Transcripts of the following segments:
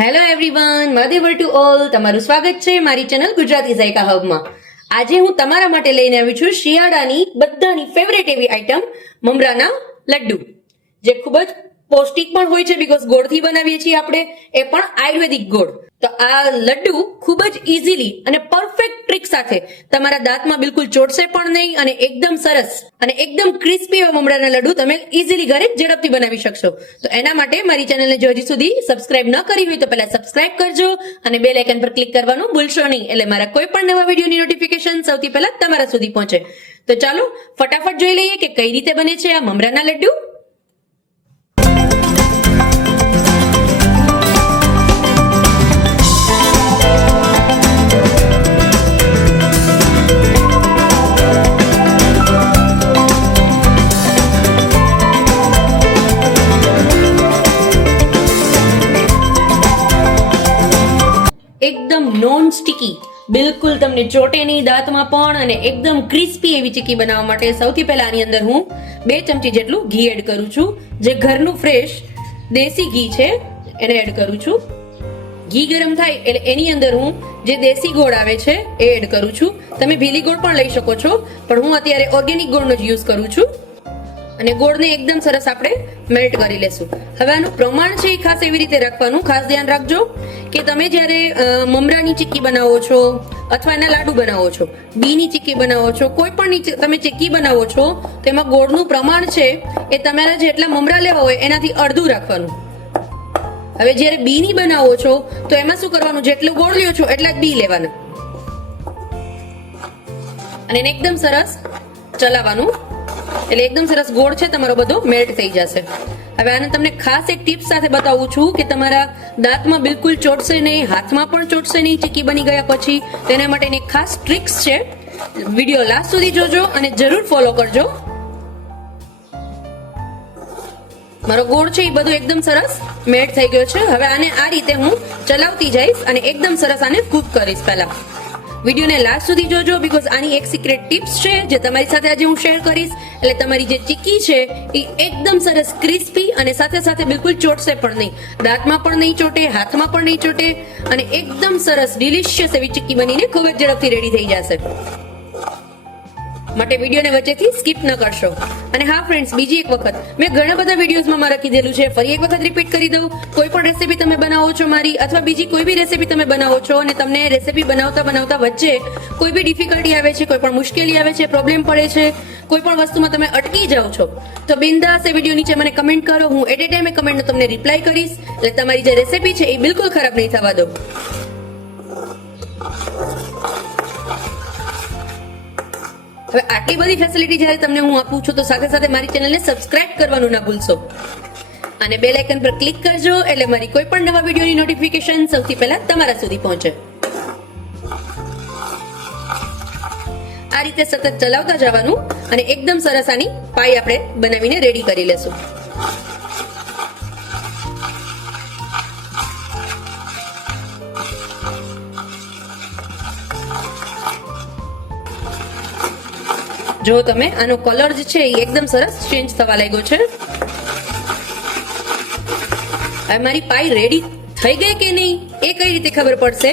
Hello everyone, મધેવર to all. તમારું સ્વાગત છે મારી ચેનલ ગુજરાતી ઝાયકા હબમાં. આજે હું તમારા માટે લઈને આવી છું શિયાળાની બધાની ફેવરેટ એવી આઈટમ મમરાના લડ્ડુ, જે ખૂબ જ પૌષ્ટિક પણ હોય છે બીકોઝ ગોળથી બનાવીએ છીએ આપણે, એ પણ આયુર્વેદિક ગોળ. તો આ લડ્ડુ ખૂબ જ ઇઝીલી અને પરફેક્ટ ટ્રીક સાથે તમારા દાંતમાં બિલકુલ ચોટશે પણ નહીં અને એકદમ સરસ અને એકદમ ક્રિસ્પી એવા મમરાના લડ્ડુ તમે ઇઝીલી ઘરે ઝડપથી બનાવી શકશો. તો એના માટે મારી ચેનલને જો હજી સુધી સબસ્ક્રાઇબ ન કરી હોય તો પહેલા સબસ્ક્રાઇબ કરજો અને બેલ આઇકન પર ક્લિક કરવાનું ભૂલશો નહીં, એટલે મારા કોઈ પણ નવા વિડીયોની નોટિફિકેશન સૌથી પહેલા તમારા સુધી પહોંચે. તો ચાલો ફટાફટ જોઈ લઈએ કે કઈ રીતે બને છે આ મમરાના લડ્ડુ. એકદમ નોન સ્ટિકી, બિલકુલ તમને ચોટે નહીં દાંતમાં પણ, અને એકદમ ક્રિસ્પી એવી ચીકી બનાવવા માટે સૌથી પહેલા આની અંદર હું 2 ચમચી જેટલું ઘી એડ કરું છું, જે ઘરનું ફ્રેશ દેશી ઘી છે એને એડ કરું છું. ઘી ગરમ થાય એટલે એની અંદર હું જે દેશી ગોળ આવે છે એ એડ કરું છું. તમે ભીલી ગોળ પણ લઈ શકો છો, પણ હું અત્યારે ઓર્ગેનિક ગોળનો જ યુઝ કરું છું. અને ગોળને એકદમ સરસ આપણે મેલ્ટ કરી લેશું. હવે આનું પ્રમાણ છે એ ખાસ એવી રીતે રાખવાનું, ખાસ ધ્યાન રાખજો કે તમે જ્યારે મમરાની ચીક્કી બનાવો છો અથવા એના લાડુ બનાવો છો, બીની ચીક્કી બનાવો છો, કોઈ પણ તમે ચીક્કી બનાવો છો, તો એમાં ગોળનું પ્રમાણ છે એ તમારા જેટલા મમરા લેવા હોય એનાથી અડધું રાખવાનું. હવે જ્યારે બીની બનાવો છો તો એમાં શું કરવાનું, જેટલું ગોળ લ્યો છો એટલા જ બી લેવાના અને એને એકદમ સરસ ચલાવવાનું, એટલે એકદમ સરસ ગોળ છે તમારો બધો મેલ્ટ થઈ જશે. હવે આને તમને ખાસ એક ટિપ્સ સાથે બતાવું છું કે તમારા દાંતમાં બિલકુલ ચોટશે નહીં, હાથમાં પણ ચોટશે નહીં ચીકી બની ગયા પછી. તેના માટેની ખાસ ટ્રિક્સ છે. વિડીયો લાસ્ટ સુધી જોજો અને જરૂર ફોલો કરજો. મારો ગોળ છે એ બધો એકદમ સરસ મેલ્ટ થઈ ગયો છે. હવે આને આ રીતે હું ચલાવતી જઈશ અને એકદમ સરસ આને કૂક કરીશ. પહેલા વિડીયોને લાસ્ટ સુધી જોજો બીકોઝ આની એક સિક્રેટ ટિપ્સ છે જે તમારી સાથે આજે હું શેર કરીશ, એટલે તમારી જે ચીકી છે એ એકદમ સરસ ક્રિસ્પી અને સાથે સાથે બિલકુલ ચોટશે પણ નહીં, દાંતમાં પણ નહીં ચોટે, હાથમાં પણ નહીં ચોટે અને એકદમ સરસ ડિલિશિયસ એવી ચીકી બનીને ખૂબ જ ઝડપથી રેડી થઈ જશે. માટે વિડીયોને વચ્ચેથી સ્કીપ ન કરશો. અને હા ફ્રેન્ડ્સ, બીજી એક વખત મેં ઘણા બધા વિડીયોઝમાં મારા કીધેલું છે, ફરી એક વખત રિપીટ કરી દઉં. કોઈ પણ રેસીપી તમે બનાવો છો મારી, અથવા બીજી કોઈ બી રેસીપી તમે બનાવો છો અને તમને રેસીપી બનાવતા વચ્ચે કોઈ બી ડિફિકલ્ટી આવે છે, કોઈ પણ મુશ્કેલી આવે છે, પ્રોબ્લેમ પડે છે, કોઈ પણ વસ્તુમાં તમે અટકી જાઓ છો, તો બિંદાસ એ વિડીયો નીચે મને કમેન્ટ કરો. હું એટ એ ટાઈમે કમેન્ટનો તમને રિપ્લાય કરીશ, એટલે તમારી જે રેસીપી છે એ બિલકુલ ખરાબ નહીં થવા દો. હવે આટલી બધી ફેસિલિટી જ્યારે તમને હું આપું છું તો સાથે સાથે મારી ચેનલને સબસ્ક્રાઇબ કરવાનું ના ભૂલશો અને બેલ આઇકન પર ક્લિક કરજો, એટલે મારી કોઈ પણ નવા વિડીયોની નોટિફિકેશન સૌથી પહેલા તમારા સુધી પહોંચે. આ રીતે સતત ચલાવતા જવાનું અને એકદમ સરસ આની પાઈ આપણે બનાવીને રેડી કરી લેશું. જો તમે આનો કલર જે છે એ એકદમ સરસ ચેન્જ થવા લાગ્યો છે. હવે મારી પાઈ રેડી થઈ ગઈ કે નહીં એ કઈ રીતે ખબર પડશે,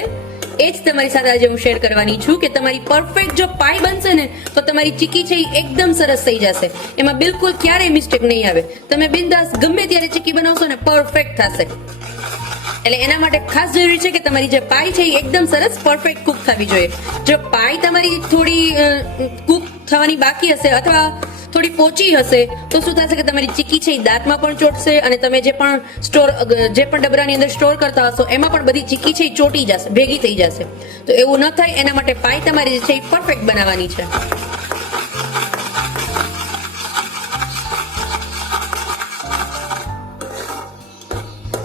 એ જ તમારી સાથે આજે હું શેર કરવાની છું કે તમારી પરફેક્ટ જો પાઈ બનશે ને તો તમારી ચીકી છે એ એકદમ સરસ થઈ જશે, એમાં બિલકુલ ક્યારેય મિસ્ટેક નહીં આવે. તમે બિંદાસ ગમે ત્યારે ચીકી બનાવશો ને પરફેક્ટ થશે. એટલે એના માટે ખાસ જરૂરી છે કે તમારી જે પાઈ છે એ એકદમ સરસ પરફેક્ટ કુક થવી જોઈએ. જો પાઈ તમારી થોડી કુક થવાની બાકી હશે અથવા થોડી પોચી હશે તો શું થશે કે તમારી ચીકી છે એ દાંતમાં પણ ચોટશે અને તમે જે પણ ડબરાની અંદર સ્ટોર કરતા હશો એમાં પણ બધી ચીકી છે એ ચોટી જશે, ભેગી થઈ જશે. તો એવું ન થાય એના માટે પાઈ તમારી જે છે એ પરફેક્ટ બનાવવાની છે.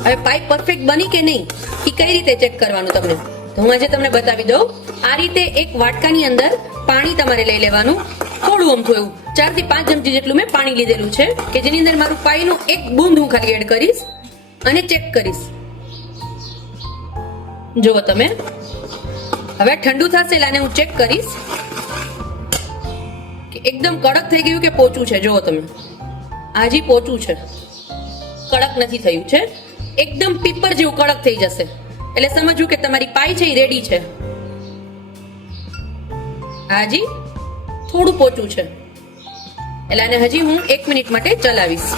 હવે પાઇપ પરફેક્ટ બની કે નહીં એ કઈ રીતે ચેક કરવાનું તમને તો હું આજે તમને બતાવી દઉં. આ રીતે એક વાટકાની અંદર પાણી તમારે લઈ લેવાનું, થોડું અમથું એવું 4 થી 5 ચમચી જેટલું મેં પાણી લીધેલું છે કે જેની અંદર મારું પાઈનું એક બૂંદ હું ખાલી એડ કરીશ અને ચેક કરીશ. જુઓ તમે, હવે ઠંડુ થશે એટલે આને હું ચેક કરીશ કે એકદમ કડક થઈ ગયું કે પોચું છે. જુઓ તમે, આજી પોચું છે, કડક નથી થયું છે. એકદમ પીપર જેવું કડક થઈ જશે એટલે સમજવું કે તમારી પાઈ છે એ રેડી છે. હાજી થોડું પોચું છે એટલે આને હજી હું 1 મિનિટ માટે ચલાવીશ.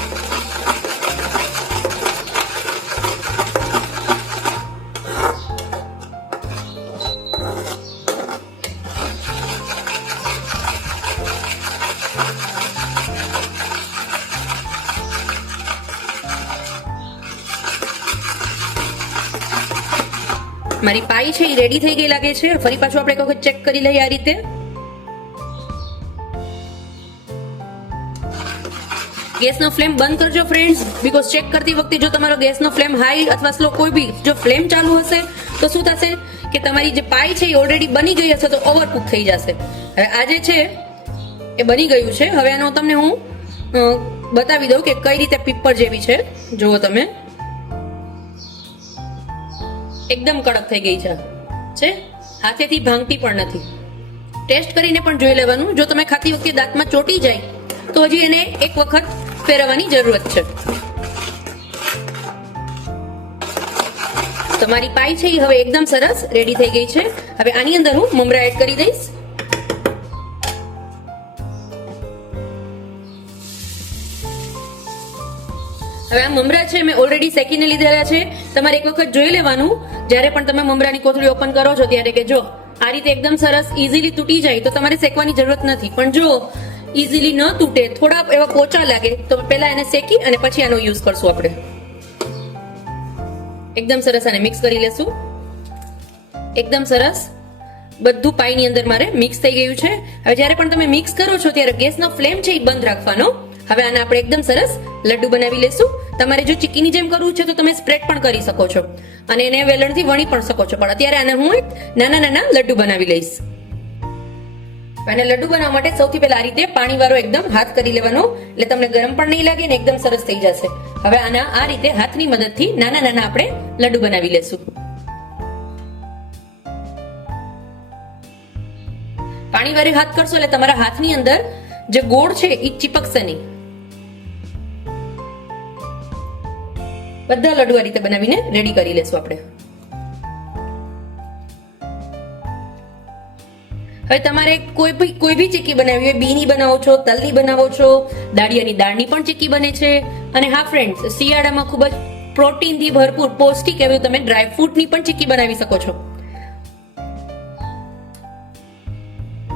મારી પાઈ છે એ રેડી થઈ ગઈ લાગે છે. ફરી પાછું આપણે એક વખત ચેક કરી લઈએ આ રીતે. ગેસનો ફ્લેમ બંધ કરજો ફ્રેન્ડ્સ, બીકોઝ ચેક કરતી વખતે જો તમારો ગેસનો ફ્લેમ હાઈ અથવા સ્લો કોઈ બી જો ફ્લેમ ચાલુ હશે તો શું થશે કે તમારી જે પાઈ છે એ ઓલરેડી બની ગઈ હશે તો ઓવરકુક થઈ જશે. હવે આ જે છે એ બની ગયું છે. હવે આનો તમને હું બતાવી દઉં કે કઈ રીતે પીપર જેવી છે. જુઓ તમે, એકદમ કડક થઈ ગઈ છે, હાથેથી ભાંગતી પણ નથી. ટેસ્ટ કરીને પણ જોઈ લેવાનું. જો તમે ખાતી વખતે દાંતમાં ચોટી જાય તો હજી એને એક વખત ફેરવવાની જરૂરત છે. તમારી પાઈ છે એ હવે એકદમ સરસ રેડી થઈ ગઈ છે. હવે આની અંદર હું મમરા એડ કરી દઈશ. હવે આ મમરા છે મેં ઓલરેડી શેકીને લીધેલા છે. તમારે એક વખત જોઈ લેવાનું જ્યારે પણ તમે મમરાની કોથળી ઓપન કરો છો ત્યારે કે જો આ રીતે એકદમ સરસ ઇઝીલી તૂટી જાય તો તમારે શેકવાની જરૂરત નથી. પણ જો ઇઝીલી ન તૂટે, થોડા એવા પોચા લાગે તો પહેલા એને શેકી અને પછી આનો યુઝ કરશું આપણે. એકદમ સરસ આને મિક્સ કરી લેશું. એકદમ સરસ બધું પાઈની અંદર મારે મિક્સ થઈ ગયું છે. હવે જ્યારે પણ તમે મિક્સ કરો છો ત્યારે ગેસનો ફ્લેમ છે એ બંધ રાખવાનો. હવે આને આપણે એકદમ સરસ લડ્ડુ બનાવી લેશું. તમારે જો ચીકીની જેમ કરવું છે તો તમે સ્પ્રેડ પણ કરી શકો છો અને એને વેલણથી વણી પણ શકો છો. પણ અત્યારે આને હું એક નાના નાના લડ્ડુ બનાવી લઈશ. અને લડ્ડુ બનાવવા માટે સૌથી પહેલા આ રીતે પાણી વાળો એકદમ હાથ કરી લેવાનો એટલે તમને ગરમ પણ નહીં લાગે ને એકદમ સરસ થઈ જશે. હવે આના આ રીતે હાથની મદદથી નાના નાના આપણે લડ્ડુ બનાવી લેશું. પાણી વાળી હાથ કરશો એટલે તમારા હાથની અંદર જે ગોળ છે એ ચીપકશે નહીં. બધા લડ્ડુ આ રીતે બનાવીને રેડી કરી લેશું આપણે. હવે તમારે કોઈ બી ચીક્કી બનાવવી હોય, બીની બનાવો છો, તલની બનાવો છો, દાળિયાની દાળની પણ ચીક્કી બને છે. અને હા ફ્રેન્ડ્સ, શિયાળામાં ખૂબ જ પ્રોટીનથી ભરપૂર પૌષ્ટિક એવું તમે ડ્રાયફ્રૂટની પણ ચીક્કી બનાવી શકો છો.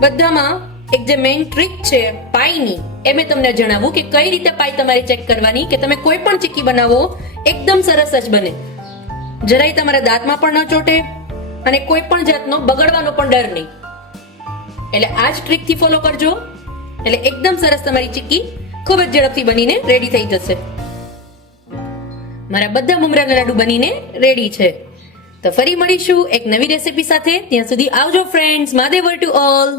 બધામાં એક જે મેઇન ટ્રીક છે પાઈની, એ મેં તમને જણાવું કે કઈ રીતે પાઈ તમારે ચેક કરવાની કે તમે કોઈ પણ ચીક્કી બનાવો એકદમ સરસ જ બને, જરાય તમારા દાંતમાં પણ ન ચોટે અને કોઈ પણ જાતનો બગડવાનો પણ ડર નહીં. એટલે આ જ ટ્રીક થી ફોલો કરજો એટલે એકદમ સરસ તમારી ચીક્કી ખૂબ જ ઝડપથી બનીને રેડી થઈ જશે. મારા બધા મમરાના લાડુ બનીને રેડી છે. તો ફરી મળીશું એક નવી રેસીપી સાથે. ત્યાં સુધી આવજો ફ્રેન્ડ્સ. Mahadev to all.